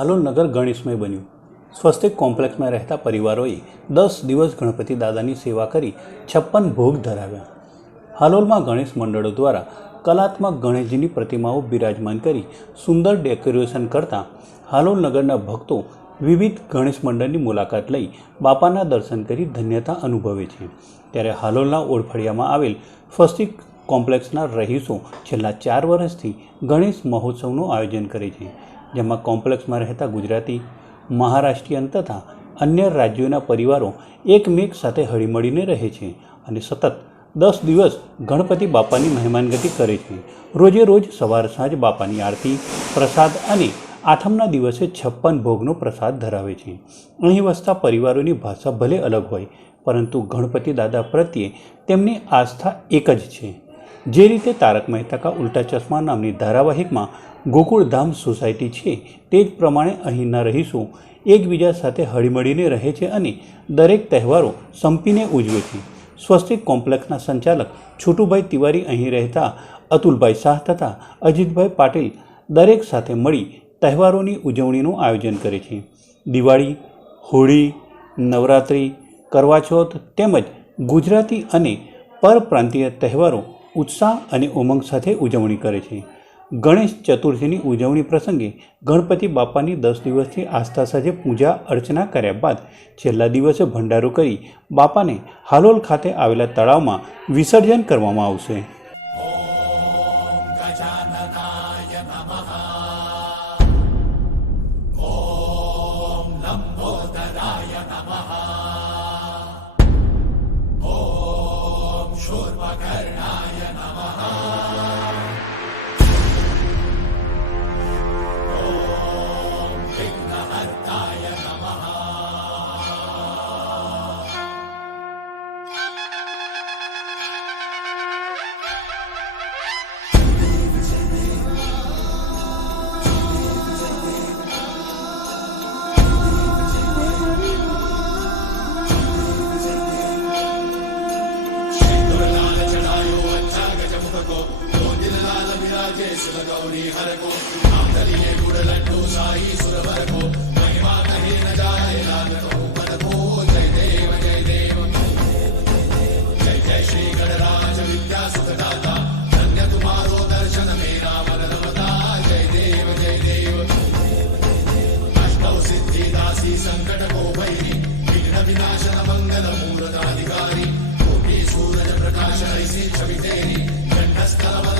હાલોલ નગર ગણેશમય બન્યું. સ્વસ્તિક કોમ્પ્લેક્સમાં રહેતા પરિવારોએ દસ દિવસ ગણપતિ દાદાની સેવા કરી છપ્પન ભોગ ધરાવ્યા. હાલોલમાં ગણેશ મંડળો દ્વારા કલાત્મક ગણેશજીની પ્રતિમાઓ બિરાજમાન કરી સુંદર ડેકોરેશન કરતા હાલોલ નગરના ભક્તો વિવિધ ગણેશ મંડળની મુલાકાત લઈ બાપાના દર્શન કરી ધન્યતા અનુભવે છે. ત્યારે હાલોલના ઓળફળિયામાં આવેલ સ્વસ્તિક કોમ્પ્લેક્સના રહીશો છેલ્લા ચાર વર્ષથી ગણેશ મહોત્સવનું આયોજન કરે છે. જેમાં કોમ્પ્લેક્સમાં રહેતા ગુજરાતી, મહારાષ્ટ્રીયન તથા અન્ય રાજ્યોના પરિવારો એકમેક સાથે હળીમળીને રહે છે અને સતત દસ દિવસ ગણપતિ બાપાની મહેમાનગતિ કરે છે. રોજે રોજ સવાર સાંજ બાપાની આરતી, પ્રસાદ અને આઠમના દિવસે છપ્પન ભોગનો પ્રસાદ ધરાવે છે. અહીં વસતા પરિવારોની ભાષા ભલે અલગ હોય, પરંતુ ગણપતિ દાદા પ્રત્યે તેમની આસ્થા એક જ છે. જે રીતે તારક મહેતા કા ઉલ્ટા ચશ્મા નામની ધારાવાહિકમાં ગોકુળધામ સોસાયટી છે તે જ પ્રમાણે અહીંના રહીશો એકબીજા સાથે હળીમળીને રહે છે અને દરેક તહેવારો સંપીને ઉજવે છે. સ્વસ્તિક કોમ્પ્લેક્સના સંચાલક છોટુભાઈ તિવારી અહીં રહેતા અતુલભાઈ શાહ તથા અજીતભાઈ પાટીલ દરેક સાથે મળી તહેવારોની ઉજવણીનું આયોજન કરે છે. દિવાળી, હોળી, નવરાત્રિ, કરવાચોથ તેમજ ગુજરાતી અને પરપ્રાંતીય તહેવારો ઉત્સાહ અને ઉમંગ સાથે ઉજવણી કરે છે. ગણેશ ચતુર્થીની ઉજવણી પ્રસંગે ગણપતિ બાપાની દસ દિવસથી આસ્થા સાથે પૂજા અર્ચના કર્યા બાદ છેલ્લા દિવસે ભંડારો કરી બાપાને હાલોલ ખાતે આવેલા તળાવમાં વિસર્જન કરવામાં આવશે. శివ గౌరీ హరకో ఆంతలియే గుడలంటూ సాయి సురవరకో మహిమా కహీన జాయ నాగరో ప్రకాశ ఐసి చవితేరి ఘంటస్థల